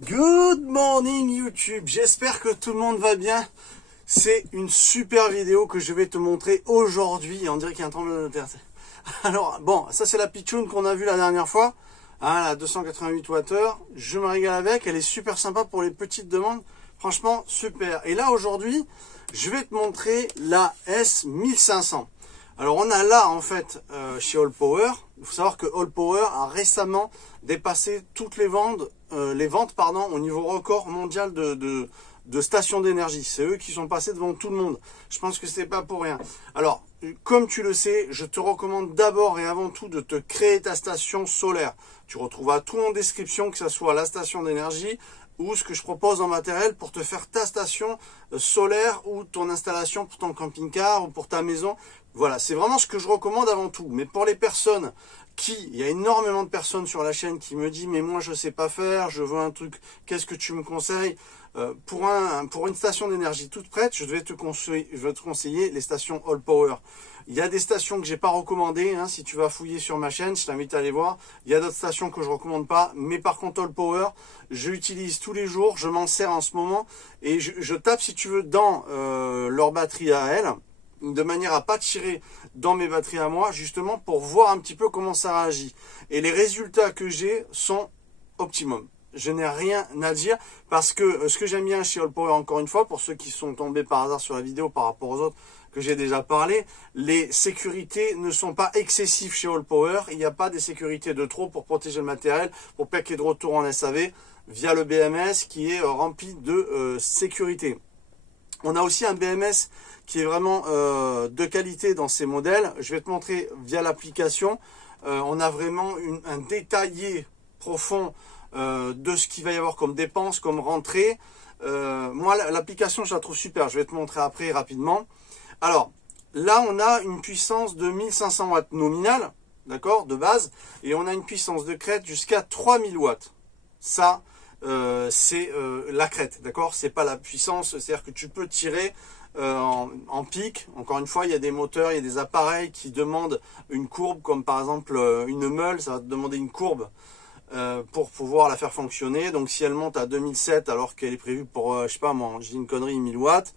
Good morning YouTube, j'espère que tout le monde va bien. C'est une super vidéo que je vais te montrer aujourd'hui. On dirait qu'il y a un tremblement de terre. Alors bon, ça c'est la pitchoun qu'on a vue la dernière fois, hein, la 288 Wh. Je me régale avec, elle est super sympa pour les petites demandes. Franchement super. Et là aujourd'hui, je vais te montrer la S1500. Alors on a là en fait chez All Power, il faut savoir que All Power a récemment dépassé toutes les ventes, au niveau record mondial de stations d'énergie. C'est eux qui sont passés devant tout le monde. Je pense que c'est pas pour rien. Alors comme tu le sais, je te recommande d'abord et avant tout de te créer ta station solaire. Tu retrouveras tout en description, que ce soit la station d'énergie ou ce que je propose en matériel pour te faire ta station solaire ou ton installation pour ton camping-car ou pour ta maison. Voilà, c'est vraiment ce que je recommande avant tout. Mais pour les personnes il y a énormément de personnes sur la chaîne qui me disent mais moi je sais pas faire, je veux un truc, qu'est-ce que tu me conseilles? Pour une station d'énergie toute prête, je vais te conseiller les stations All Power. Il y a des stations que j'ai pas recommandées, hein, si tu vas fouiller sur ma chaîne, je t'invite à aller voir. Il y a d'autres stations que je recommande pas, mais par contre All Power, je l'utilise tous les jours, je m'en sers en ce moment et je tape si tu veux dans leur batterie à elles, de manière à pas tirer dans mes batteries à moi, justement pour voir un petit peu comment ça réagit. Et les résultats que j'ai sont optimum. Je n'ai rien à dire parce que ce que j'aime bien chez All Power, encore une fois, pour ceux qui sont tombés par hasard sur la vidéo par rapport aux autres que j'ai déjà parlé, les sécurités ne sont pas excessives chez All Power. Il n'y a pas des sécurités de trop pour protéger le matériel, pour pas qu'il y ait de retour en SAV via le BMS qui est rempli de sécurité. On a aussi un BMS qui est vraiment de qualité dans ces modèles. Je vais te montrer via l'application. On a vraiment un détaillé profond de ce qu'il va y avoir comme dépenses, comme rentrée. Moi, l'application, je la trouve super. Je vais te montrer après rapidement. Alors, là, on a une puissance de 1500 watts nominale, d'accord, de base. Et on a une puissance de crête jusqu'à 3000 watts. Ça, c'est la crête, d'accord? C'est pas la puissance, c'est-à-dire que tu peux tirer en pic. Encore une fois, il y a des moteurs, il y a des appareils qui demandent une courbe, comme par exemple une meule, ça va te demander une courbe pour pouvoir la faire fonctionner. Donc si elle monte à 2007 alors qu'elle est prévue pour, je sais pas moi, je dis une connerie, 1000 watts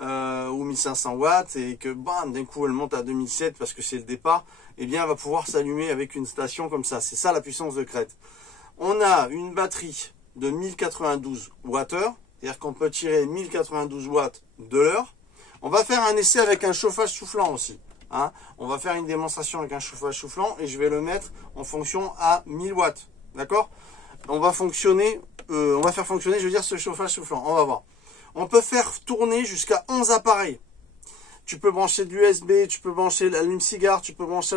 ou 1500 watts et que bam, d'un coup elle monte à 2007 parce que c'est le départ, eh bien elle va pouvoir s'allumer avec une station comme ça. C'est ça la puissance de crête. On a une batterie de 1092 Wh, c'est-à-dire qu'on peut tirer 1092 watts de l'heure. On va faire un essai avec un chauffage soufflant aussi. Hein. On va faire une démonstration avec un chauffage soufflant et je vais le mettre en fonction à 1000 watts. D'accord? On va faire fonctionner, je veux dire, ce chauffage soufflant. On va voir. On peut faire tourner jusqu'à 11 appareils. Tu peux brancher de l'USB, tu peux brancher l'allume-cigare, tu peux brancher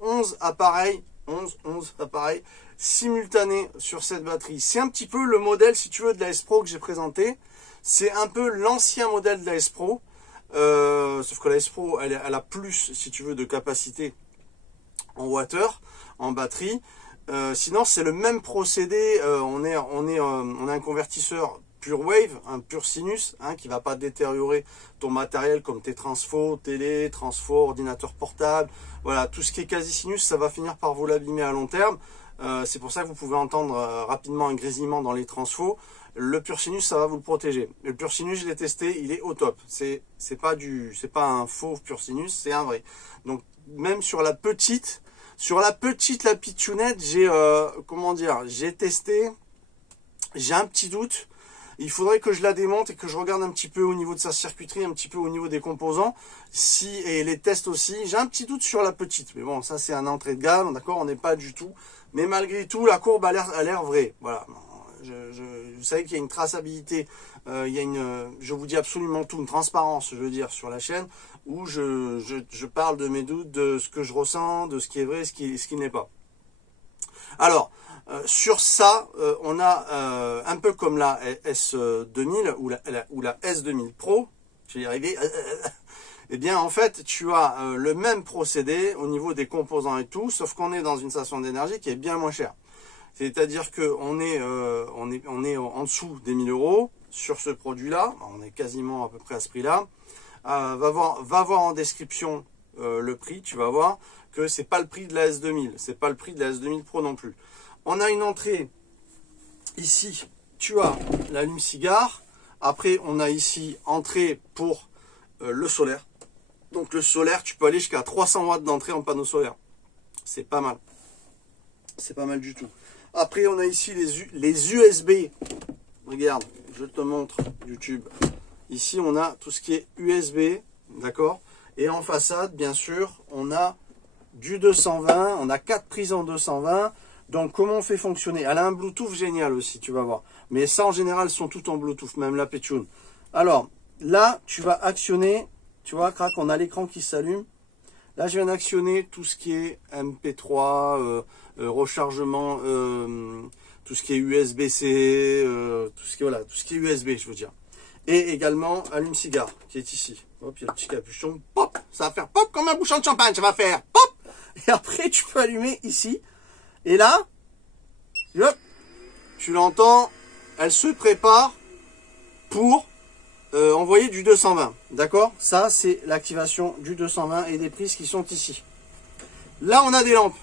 11 appareils, 11 appareils simultanés sur cette batterie. C'est un petit peu le modèle, si tu veux, de la S-Pro que j'ai présenté. C'est un peu l'ancien modèle de la S-Pro. Sauf que la S-Pro, elle a plus, si tu veux, de capacité en wattheure, en batterie. Sinon, c'est le même procédé. On a un convertisseur Pure Wave, un Pure Sinus, hein, qui va pas détériorer ton matériel comme tes transfos, télé, transfos, ordinateur portable. Voilà, tout ce qui est quasi sinus, ça va finir par vous l'abîmer à long terme. C'est pour ça que vous pouvez entendre rapidement un grésillement dans les transfos. Le Pure Sinus, ça va vous le protéger. Le Pure Sinus, je l'ai testé, il est au top. C'est pas un faux Pure Sinus, c'est un vrai. Donc même sur la petite, la pitchounette, j'ai testé. J'ai un petit doute. Il faudrait que je la démonte et que je regarde un petit peu au niveau de sa circuiterie, un petit peu au niveau des composants, et les tests aussi. J'ai un petit doute sur la petite, mais bon, ça c'est un entrée de gamme, d'accord, on n'est pas du tout. Mais malgré tout, la courbe a l'air vraie. Voilà. Vous savez qu'il y a une traçabilité, je vous dis absolument tout, une transparence, je veux dire, sur la chaîne, où je parle de mes doutes, de ce que je ressens, de ce qui est vrai, ce qui n'est pas. Alors, sur ça, on a un peu comme la S2000 ou la S2000 Pro, je vais y arriver, eh bien en fait tu as le même procédé au niveau des composants et tout, sauf qu'on est dans une station d'énergie qui est bien moins chère. C'est-à-dire qu'on est en dessous des 1000 euros sur ce produit-là, on est quasiment à peu près à ce prix-là. Va voir en description le prix, tu vas voir que c'est pas le prix de la S2000, c'est pas le prix de la S2000 Pro non plus. On a une entrée ici tu as l'allume-cigare. Après, on a ici entrée pour le solaire. Donc le solaire, tu peux aller jusqu'à 300 watts d'entrée en panneau solaire. C'est pas mal. C'est pas mal du tout. Après, on a ici les USB. Regarde, je te montre YouTube. Ici, on a tout ce qui est USB, d'accord? Et en façade, bien sûr, on a du 220. On a 4 prises en 220. Donc, comment on fait fonctionner? Elle a un Bluetooth génial aussi, tu vas voir. Mais ça, en général, sont toutes en Bluetooth, même la Petchoun. Alors, là, tu vas actionner, tu vois, crac, on a l'écran qui s'allume. Là, je viens d'actionner tout ce qui est MP3, rechargement, tout ce qui est USB-C, tout ce qui est USB, je veux dire. Et également, allume-cigare, qui est ici. Hop, il y a le petit capuchon, pop, ça va faire pop comme un bouchon de champagne, ça va faire pop. Et après, tu peux allumer ici. Et là, hop, tu l'entends, elle se prépare pour envoyer du 220. D'accord? Ça, c'est l'activation du 220 et des prises qui sont ici. Là, on a des lampes.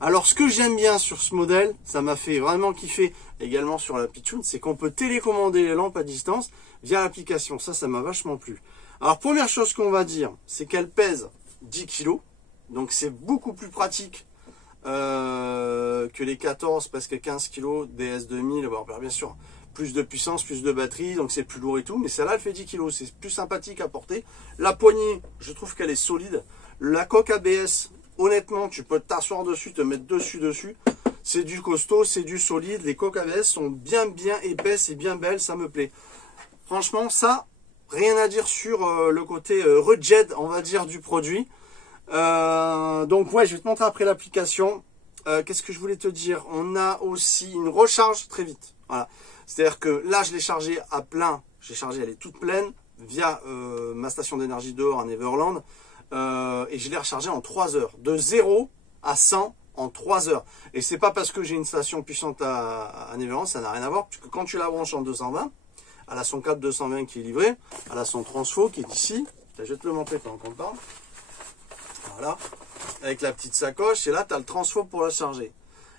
Alors, ce que j'aime bien sur ce modèle, ça m'a fait vraiment kiffer également sur la Petchoun, c'est qu'on peut télécommander les lampes à distance via l'application. Ça m'a vachement plu. Alors, première chose qu'on va dire, c'est qu'elle pèse 10 kg. Donc, c'est beaucoup plus pratique que les 14, presque 15 kg DS2000. Bon, bien sûr, plus de puissance, plus de batterie, donc c'est plus lourd et tout. Mais celle-là, elle fait 10 kg. C'est plus sympathique à porter. La poignée, je trouve qu'elle est solide. La coque ABS, honnêtement, tu peux t'asseoir dessus, te mettre dessus. C'est du costaud, c'est du solide. Les coques ABS sont bien épaisses et bien belles, ça me plaît. Franchement, ça, rien à dire sur le côté rugged, on va dire, du produit. Donc ouais, je vais te montrer après l'application. Qu'est-ce que je voulais te dire? On a aussi une recharge très vite. Voilà. C'est-à-dire que là, je l'ai chargée à plein. J'ai chargé, elle est toute pleine via ma station d'énergie dehors à Neverland. Et je l'ai rechargée en 3 heures. De 0 à 100 en 3 heures. Et c'est pas parce que j'ai une station puissante à Neverland, ça n'a rien à voir. Puisque quand tu la branches en 220, elle a son câble 220 qui est livré. Elle a son transfo qui est ici. Je vais te le montrer pendant qu'on parle. Voilà. Avec la petite sacoche. Et là, tu as le transfo pour la charger.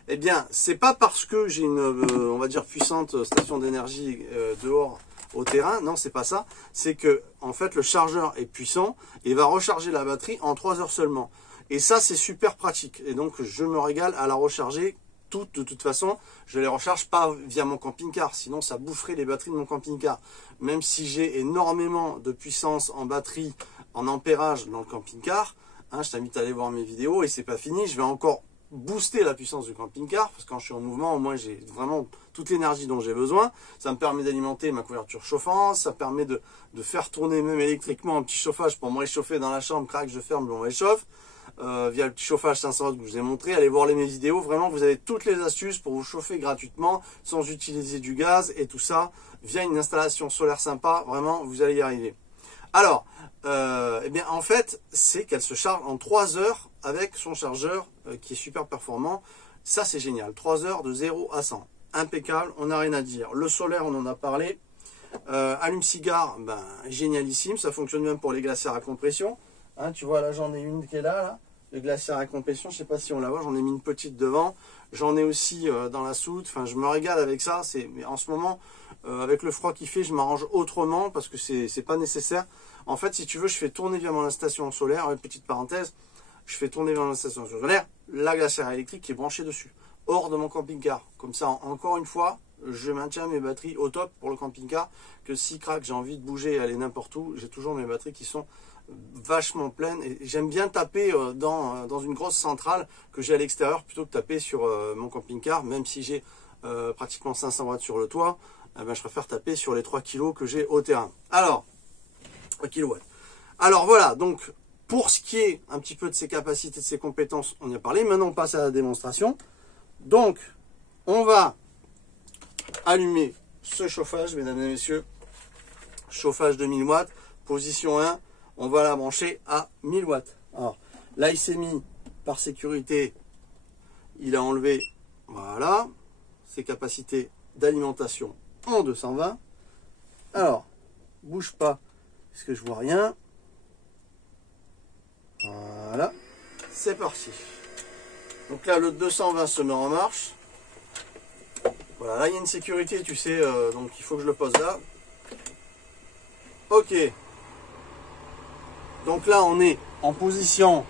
Eh bien, c'est pas parce que j'ai une, on va dire, puissante station d'énergie dehors au terrain. Non, c'est pas ça. C'est que, en fait, le chargeur est puissant et va recharger la batterie en 3 heures seulement. Et ça, c'est super pratique. Et donc, je me régale à la recharger. De toute façon, je les recharge pas via mon camping-car. Sinon, ça boufferait les batteries de mon camping-car. Même si j'ai énormément de puissance en batterie, en ampérage dans le camping-car, hein, je t'invite à aller voir mes vidéos et c'est pas fini. Je vais encore booster la puissance du camping-car parce que quand je suis en mouvement, au moins j'ai vraiment toute l'énergie dont j'ai besoin. Ça me permet d'alimenter ma couverture chauffante, ça permet de faire tourner même électriquement un petit chauffage pour me réchauffer dans la chambre. Crac, je ferme, on réchauffe via le petit chauffage 500 watts que je vous ai montré. Allez voir mes vidéos, vraiment vous avez toutes les astuces pour vous chauffer gratuitement sans utiliser du gaz et tout ça via une installation solaire sympa. Vraiment, vous allez y arriver. Alors, eh bien en fait, c'est qu'elle se charge en 3 heures avec son chargeur qui est super performant. Ça, c'est génial. 3 heures de 0 à 100. Impeccable, on n'a rien à dire. Le solaire, on en a parlé. Allume-cigare, ben, génialissime. Ça fonctionne même pour les glacières à compression. Hein, tu vois, là, j'en ai une qui est là. Le glacière à compression, je sais pas si on la voit. J'en ai mis une petite devant. J'en ai aussi dans la soute. Enfin, je me régale avec ça. Mais en ce moment, avec le froid qu'il fait, je m'arrange autrement parce que c'est pas nécessaire. En fait, si tu veux, je fais tourner via mon installation solaire. Une petite parenthèse. Je fais tourner via mon installation solaire la glacière électrique qui est branchée dessus, hors de mon camping-car. Comme ça, encore une fois, je maintiens mes batteries au top pour le camping-car. Que si crac, j'ai envie de bouger et aller n'importe où, j'ai toujours mes batteries qui sont vachement pleines. Et j'aime bien taper dans une grosse centrale que j'ai à l'extérieur plutôt que taper sur mon camping-car, même si j'ai pratiquement 500 watts sur le toit. Eh ben, je préfère taper sur les 3 kg que j'ai au terrain. Alors, 3 kW. Alors voilà, donc pour ce qui est un petit peu de ses capacités, de ses compétences, on y a parlé. Maintenant, on passe à la démonstration. Donc, on va allumer ce chauffage, mesdames et messieurs. Chauffage de 1000 watts, position 1. On va la brancher à 1000 watts. Alors, là, il s'est mis par sécurité. Il a enlevé, voilà, ses capacités d'alimentation en 220. Alors, bouge pas, parce que je vois rien. Voilà, c'est parti. Donc là, le 220 se met en marche. Voilà, là il y a une sécurité, tu sais, donc il faut que je le pose là. Ok. Donc là on est en position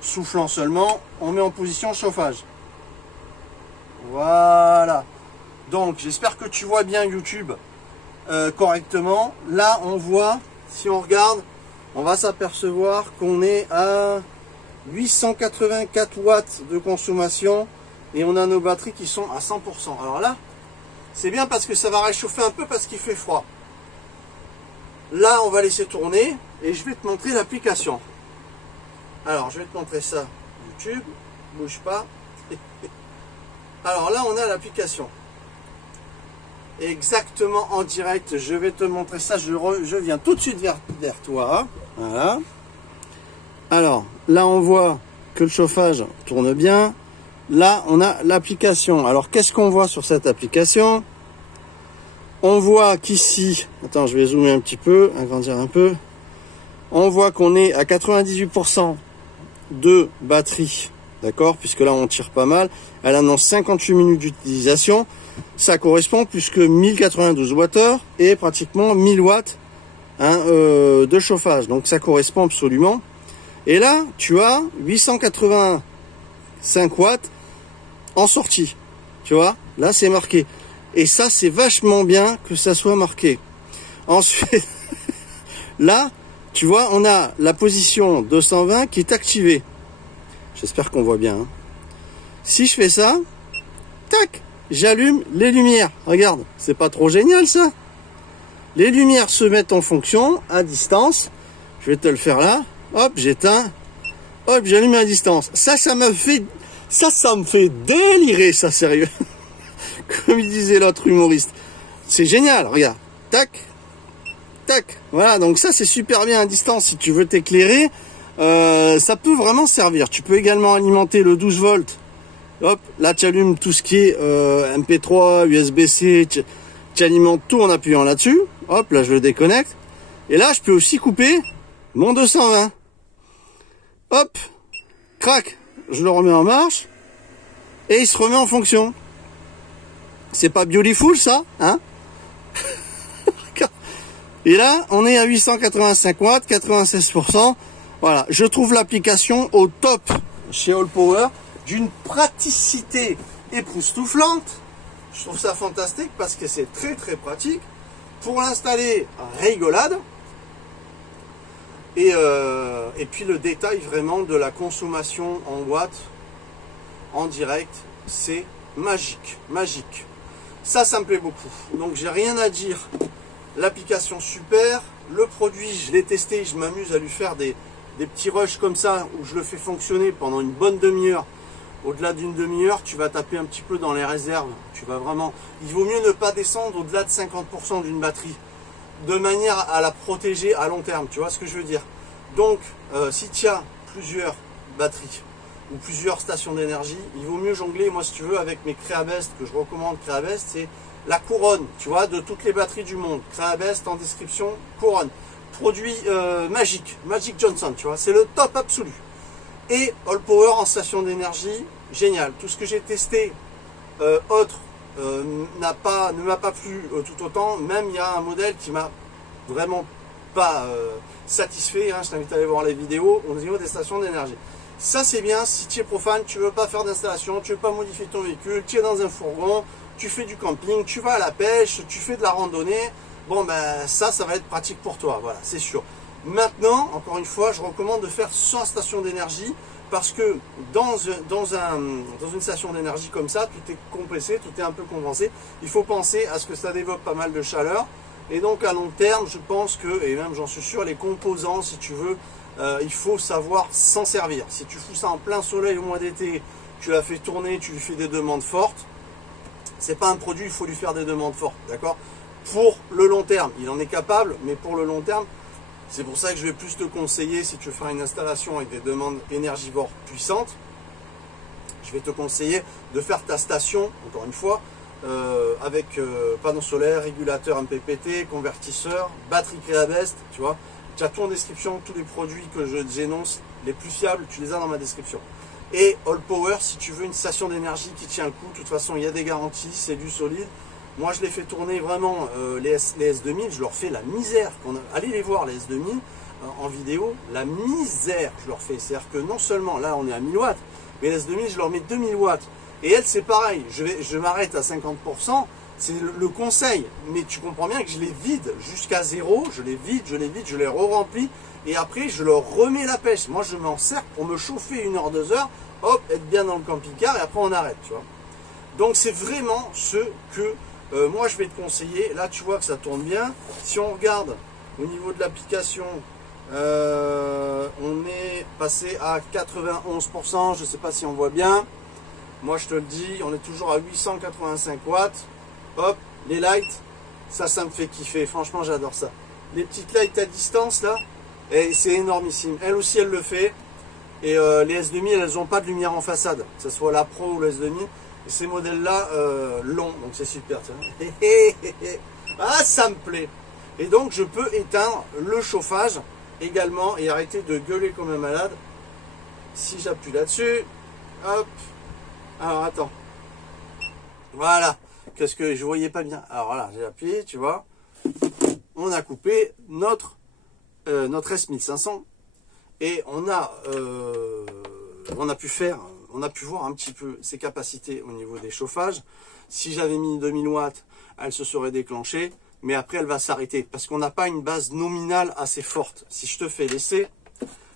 soufflant seulement, on met en position chauffage. Voilà. Donc j'espère que tu vois bien YouTube correctement. Là on voit, si on regarde, on va s'apercevoir qu'on est à 884 watts de consommation et on a nos batteries qui sont à 100%. Alors là, c'est bien parce que ça va réchauffer un peu parce qu'il fait froid. Là, on va laisser tourner et je vais te montrer l'application. Alors, je vais te montrer ça. YouTube, bouge pas. Alors là, on a l'application. Exactement en direct, je vais te montrer ça. Je viens tout de suite vers toi. Voilà. Alors, là, on voit que le chauffage tourne bien. Là, on a l'application. Alors, qu'est-ce qu'on voit sur cette application? On voit qu'ici, attends, je vais zoomer un petit peu, agrandir un peu. On voit qu'on est à 98% de batterie, d'accord? Puisque là, on tire pas mal. Elle annonce 58 minutes d'utilisation. Ça correspond plus que 1092 Wh et pratiquement 1000 watts de chauffage. Donc, ça correspond absolument. Et là, tu as 885 watts en sortie. Tu vois, là, c'est marqué. Et ça, c'est vachement bien que ça soit marqué. Ensuite, là, tu vois, on a la position 220 qui est activée. J'espère qu'on voit bien. Hein. Si je fais ça, tac, j'allume les lumières. Regarde, c'est pas trop génial ça? Les lumières se mettent en fonction à distance. Je vais te le faire là. Hop, j'éteins. Hop, j'allume à distance. Ça me fait délirer, ça, sérieux. Comme il disait l'autre humoriste. C'est génial, regarde. Tac, tac. Voilà, donc ça, c'est super bien à distance. Si tu veux t'éclairer, ça peut vraiment servir. Tu peux également alimenter le 12 volts. Hop, là, tu allumes tout ce qui est MP3, USB-C. Tu alimentes tout en appuyant là-dessus. Hop, là, je le déconnecte. Et là, je peux aussi couper mon 220. Hop, crac, je le remets en marche. Et il se remet en fonction. C'est pas beautiful ça, hein? Et là, on est à 885 watts, 96%. Voilà, je trouve l'application au top chez Allpower, d'une praticité époustouflante. Je trouve ça fantastique parce que c'est très très pratique. Pour l'installer, rigolade. Et puis le détail vraiment de la consommation en watts en direct, c'est magique, magique. Ça me plaît beaucoup. Donc j'ai rien à dire. L'application super. Le produit, je l'ai testé. Je m'amuse à lui faire des petits rushs comme ça où je le fais fonctionner pendant une bonne demi-heure. Au-delà d'une demi-heure, tu vas taper un petit peu dans les réserves. Tu vas vraiment. Il vaut mieux ne pas descendre au-delà de 50% d'une batterie, de manière à la protéger à long terme. Tu vois ce que je veux dire? Donc, si tu as plusieurs batteries ou plusieurs stations d'énergie, il vaut mieux jongler, moi si tu veux, avec mes Creabest, que je recommande. Creabest, c'est la couronne, tu vois, de toutes les batteries du monde. Creabest en description, couronne. Produit magique, Magic Johnson, tu vois, c'est le top absolu. Et Allpower en station d'énergie, génial. Tout ce que j'ai testé autre ne m'a pas plu tout autant. Même il y a un modèle qui m'a vraiment pas satisfait. Hein. Je t'invite à aller voir les vidéos au niveau des stations d'énergie. Ça c'est bien si tu es profane, tu veux pas faire d'installation, tu veux pas modifier ton véhicule, tu es dans un fourgon, tu fais du camping, tu vas à la pêche, tu fais de la randonnée. Bon ben ça va être pratique pour toi, voilà, c'est sûr. Maintenant, encore une fois, je recommande de faire sans station d'énergie parce que dans une station d'énergie comme ça, tout est compressé, tout est un peu condensé. Il faut penser à ce que ça développe pas mal de chaleur. Et donc à long terme, je pense que, et même j'en suis sûr, les composants, si tu veux, il faut savoir s'en servir. Si tu fous ça en plein soleil au mois d'été, tu la fais tourner, tu lui fais des demandes fortes, c'est pas un produit, il faut lui faire des demandes fortes, d'accord? Pour le long terme, il en est capable, mais pour le long terme, c'est pour ça que je vais plus te conseiller, si tu veux faire une installation avec des demandes énergivores puissantes, je vais te conseiller de faire ta station, encore une fois, avec panneaux solaires, régulateur MPPT, convertisseur, batterie Creabest, tu vois. Tu as tout en description, tous les produits que j'énonce, les plus fiables, tu les as dans ma description. Et All Power, si tu veux une station d'énergie qui tient le coup, de toute façon il y a des garanties, c'est du solide. Moi je les fais tourner vraiment, les S2000, je leur fais la misère. Allez les voir les S2000 en vidéo, la misère je leur fais. C'est-à-dire que non seulement, là on est à 1000 watts, mais les S2000 je leur mets 2000 watts. Et elles c'est pareil, je m'arrête à 50%, c'est le conseil. Mais tu comprends bien que je les vide jusqu'à zéro, je les vide, je les re-remplis. Et après, je leur remets la pêche. Moi, je m'en sers pour me chauffer 1 heure, 2 heures, hop, être bien dans le camping-car, et après, on arrête, tu vois. Donc, c'est vraiment ce que moi, je vais te conseiller. Là, tu vois que ça tourne bien. Si on regarde au niveau de l'application, on est passé à 91%. Je ne sais pas si on voit bien. Moi, je te le dis, on est toujours à 885 watts. Hop, les lights, ça me fait kiffer. Franchement, j'adore ça. Les petites lights à distance, là, et c'est énormissime. Elle aussi, elle le fait. Et les S2000, elles n'ont pas de lumière en façade. Que ce soit la Pro ou le S2000. Et ces modèles-là, longs. Donc c'est super. Ah, ça me plaît. Et donc, je peux éteindre le chauffage également. Et arrêter de gueuler comme un malade. Si j'appuie là-dessus. Hop. Alors, attends. Voilà. Qu'est-ce que je voyais pas bien. Alors là, j'ai appuyé, tu vois. On a coupé notre S1500 et on a pu voir un petit peu ses capacités au niveau des chauffages. Si j'avais mis 2000 watts, elle se serait déclenchée, mais après elle va s'arrêter parce qu'on n'a pas une base nominale assez forte. Si je te fais l'essai,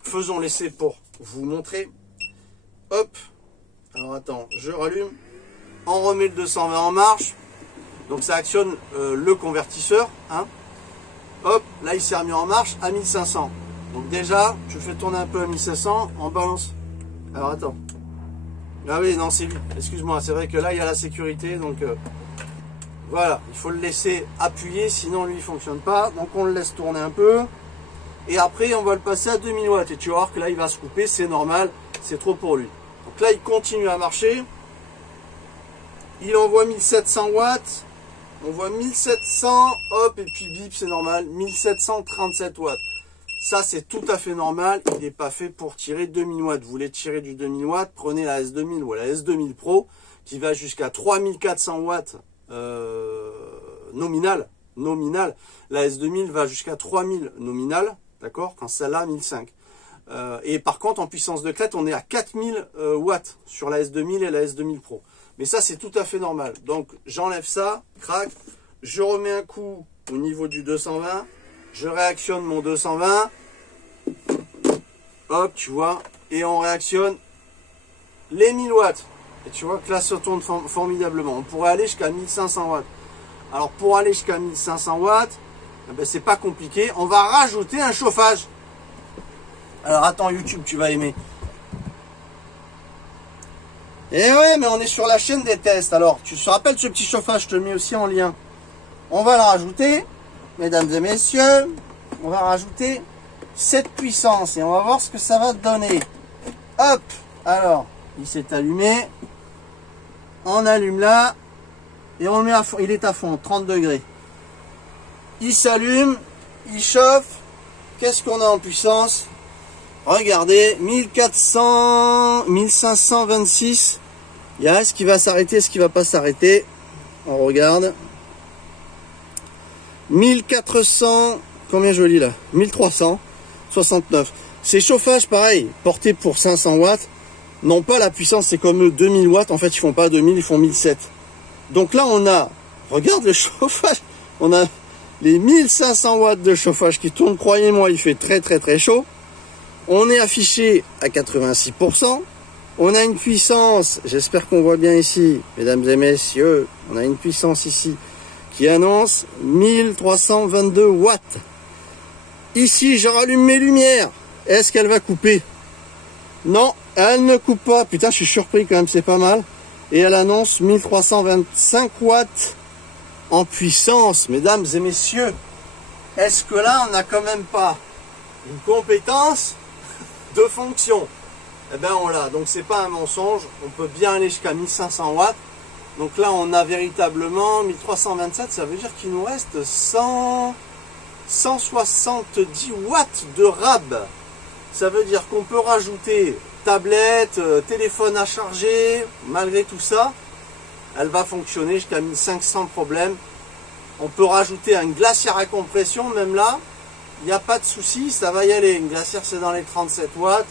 faisons l'essai pour vous montrer. Hop, alors attends, je rallume, on remet le 220 en marche, donc ça actionne le convertisseur, hein. Hop, là il s'est remis en marche à 1500. Donc déjà, je fais tourner un peu à 1500, on balance. Alors attends. Ah oui, non, c'est lui. Excuse-moi, c'est vrai que là il y a la sécurité, donc voilà, il faut le laisser appuyer, sinon lui il fonctionne pas. Donc on le laisse tourner un peu. Et après on va le passer à 2000 watts. Et tu vas voir que là il va se couper, c'est normal, c'est trop pour lui. Donc là il continue à marcher. Il envoie 1700 watts. On voit 1700, hop, et puis bip, c'est normal, 1737 watts. Ça, c'est tout à fait normal. Il n'est pas fait pour tirer 2000 watts. Vous voulez tirer du 2000 watts, prenez la S2000 ou la S2000 Pro, qui va jusqu'à 3400 watts nominal. La S2000 va jusqu'à 3000 nominal, d'accord, quand celle-là, 1005. Et par contre, en puissance de crête, on est à 4000 watts sur la S2000 et la S2000 Pro. Mais ça, c'est tout à fait normal. Donc, j'enlève ça, crac, je remets un coup au niveau du 220, je réactionne mon 220, hop, tu vois, et on réactionne les 1000 watts. Et tu vois que là, ça tourne formidablement. On pourrait aller jusqu'à 1500 watts. Alors, pour aller jusqu'à 1500 watts, eh ben, c'est pas compliqué. On va rajouter un chauffage. Alors, attends, YouTube, tu vas aimer. Et ouais, mais on est sur la chaîne des tests. Alors, tu te rappelles ce petit chauffage, je te le mets aussi en lien. On va le rajouter, mesdames et messieurs. On va rajouter cette puissance et on va voir ce que ça va donner. Hop, alors, il s'est allumé. On allume là et on le met à fond. Il est à fond, 30 degrés. Il s'allume, il chauffe. Qu'est-ce qu'on a en puissance? Regardez, 1400, 1526. Il y a est-ce qui va s'arrêter, est-ce qui va pas s'arrêter? On regarde. 1400, combien je lis là? 1369. Ces chauffages, pareil, portés pour 500 watts, n'ont pas la puissance, c'est comme eux, 2000 watts. En fait, ils font pas 2000, ils font 1007. Donc là, on a, regarde le chauffage, on a les 1500 watts de chauffage qui tournent. Croyez-moi, il fait très très très chaud. On est affiché à 86%. On a une puissance, j'espère qu'on voit bien ici, mesdames et messieurs, on a une puissance ici qui annonce 1322 watts. Ici, je rallume mes lumières. Est-ce qu'elle va couper? Non, elle ne coupe pas. Putain, je suis surpris quand même, c'est pas mal. Et elle annonce 1325 watts en puissance, mesdames et messieurs. Est-ce que là, on n'a quand même pas une compétence de fonction? Eh bien, on l'a. Donc, c'est pas un mensonge. On peut bien aller jusqu'à 1500 watts. Donc là, on a véritablement 1327. Ça veut dire qu'il nous reste 170 watts de rab. Ça veut dire qu'on peut rajouter tablette, téléphone à charger, malgré tout ça, elle va fonctionner jusqu'à 1500 sans problème. On peut rajouter une glacière à compression, même là, il n'y a pas de souci, ça va y aller. Une glacière, c'est dans les 37 watts.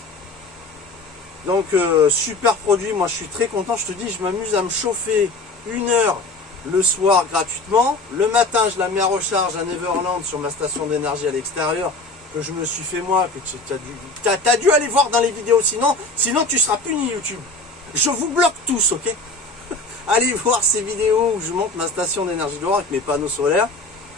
Donc, super produit, moi je suis très content. Je te dis, je m'amuse à me chauffer 1 heure le soir gratuitement. Le matin, je la mets à recharge à Neverland sur ma station d'énergie à l'extérieur, que je me suis fait moi, que tu as dû aller voir dans les vidéos, sinon tu seras puni YouTube. Je vous bloque tous, ok? Allez voir ces vidéos où je monte ma station d'énergie dehors avec mes panneaux solaires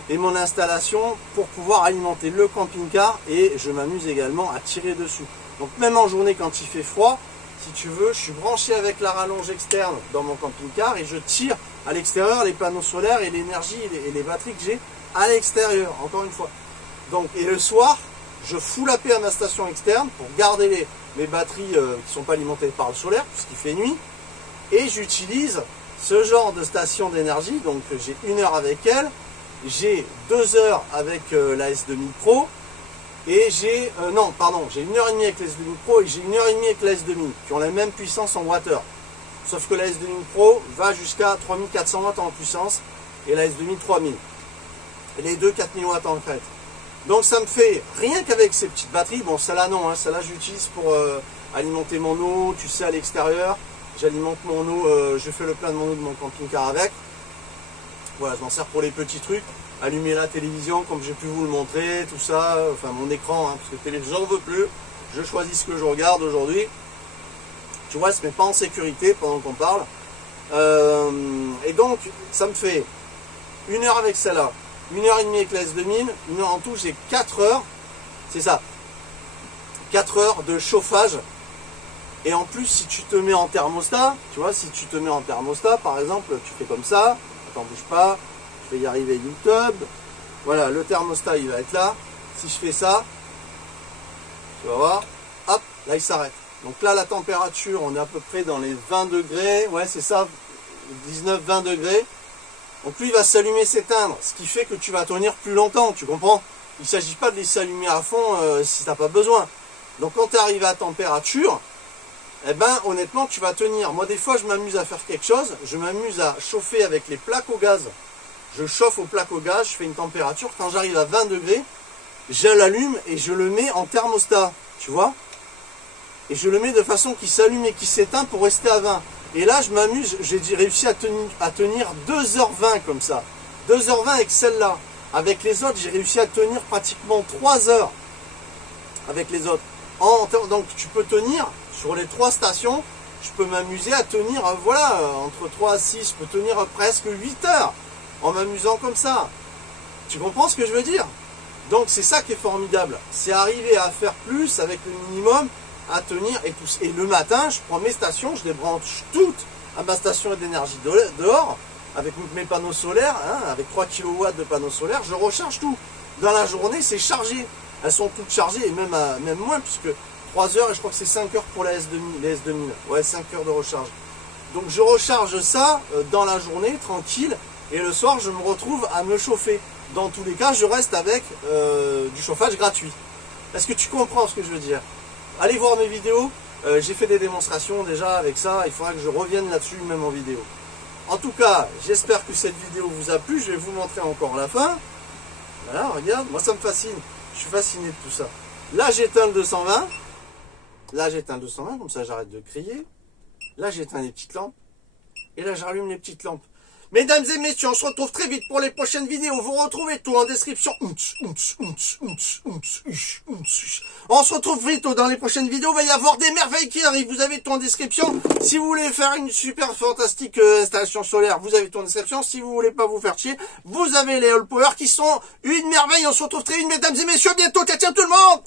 et mon installation pour pouvoir alimenter le camping-car, et je m'amuse également à tirer dessus. Donc même en journée quand il fait froid, si tu veux, je suis branché avec la rallonge externe dans mon camping-car et je tire à l'extérieur les panneaux solaires et l'énergie et les batteries que j'ai à l'extérieur, encore une fois. Donc, et le soir, je fous la paix à ma station externe pour garder mes batteries qui ne sont pas alimentées par le solaire, puisqu'il fait nuit. Et j'utilise ce genre de station d'énergie. Donc j'ai 1 heure avec elle, j'ai 2 heures avec la S2000 Pro, et j'ai, non, pardon, j'ai 1 heure et demie avec la S2000 Pro et j'ai 1 heure et demie avec la S2000, qui ont la même puissance en wattheure. Sauf que la S2000 Pro va jusqu'à 3400 watts en puissance et la S2000 3000. Et les deux 4000 watts en fait. Donc ça me fait, rien qu'avec ces petites batteries, bon celle-là non, hein, celle-là j'utilise pour alimenter mon eau, tu sais, à l'extérieur. J'alimente mon eau, je fais le plein de mon eau de mon camping-car avec. Voilà, je m'en sers pour les petits trucs. Allumer la télévision comme j'ai pu vous le montrer, tout ça, enfin mon écran, hein, parce que télévision j'en veux plus. Je choisis ce que je regarde aujourd'hui. Tu vois, elle se met pas en sécurité pendant qu'on parle. Et donc, ça me fait 1 heure avec celle-là, 1 heure et demie avec la S2000, 1 heure en tout, j'ai 4 heures, c'est ça, 4 heures de chauffage. Et en plus, si tu te mets en thermostat, tu vois, si tu te mets en thermostat, par exemple, tu fais comme ça, attends, bouge pas, je vais y arriver YouTube, voilà, le thermostat, il va être là. Si je fais ça, tu vas voir, hop, là, il s'arrête. Donc là, la température, on est à peu près dans les 20 degrés, ouais, c'est ça, 19-20 degrés. Donc lui, il va s'allumer, s'éteindre, ce qui fait que tu vas tenir plus longtemps, tu comprends? Il ne s'agit pas de les s'allumer à fond si tu n'as pas besoin. Donc quand tu arrives à température, eh ben honnêtement tu vas tenir. Moi des fois je m'amuse à faire quelque chose, je m'amuse à chauffer avec les plaques au gaz. Je chauffe aux plaques au gaz, je fais une température, quand j'arrive à 20 degrés, je l'allume et je le mets en thermostat, tu vois. Et je le mets de façon qu'il s'allume et qu'il s'éteint pour rester à 20. Et là je m'amuse, j'ai réussi à tenir 2h20 comme ça. 2h20 avec celle-là. Avec les autres, j'ai réussi à tenir pratiquement 3 heures avec les autres. Donc tu peux tenir sur les 3 stations, je peux m'amuser à tenir, voilà, entre 3 à 6, je peux tenir presque 8 heures en m'amusant comme ça. Tu comprends ce que je veux dire? Donc c'est ça qui est formidable, c'est arriver à faire plus avec le minimum, à tenir, et, tout. Et le matin, je prends mes stations, je les branche toutes à ma station d'énergie dehors, avec mes panneaux solaires, hein, avec 3 kW de panneaux solaires, je recharge tout. Dans la journée, c'est chargé. Elles sont toutes chargées, et même moins, puisque 3 heures, et je crois que c'est 5 heures pour la S2000, les S2000. Ouais, 5 heures de recharge. Donc je recharge ça dans la journée, tranquille, et le soir, je me retrouve à me chauffer. Dans tous les cas, je reste avec du chauffage gratuit. Est-ce que tu comprends ce que je veux dire? Allez voir mes vidéos, j'ai fait des démonstrations déjà avec ça, il faudra que je revienne là-dessus, même en vidéo. En tout cas, j'espère que cette vidéo vous a plu, je vais vous montrer encore la fin. Voilà, regarde, moi ça me fascine. Je suis fasciné de tout ça. Là, j'éteins le 220. Là, j'éteins le 220, comme ça, j'arrête de crier. Là, j'éteins les petites lampes. Et là, j'allume les petites lampes. Mesdames et messieurs, on se retrouve très vite pour les prochaines vidéos. Vous retrouvez tout en description. On se retrouve vite dans les prochaines vidéos. Il va y avoir des merveilles qui arrivent. Vous avez tout en description. Si vous voulez faire une super fantastique installation solaire, vous avez tout en description. Si vous voulez pas vous faire chier, vous avez les All Power qui sont une merveille. On se retrouve très vite, mesdames et messieurs. À bientôt. Ciao, ciao tout le monde.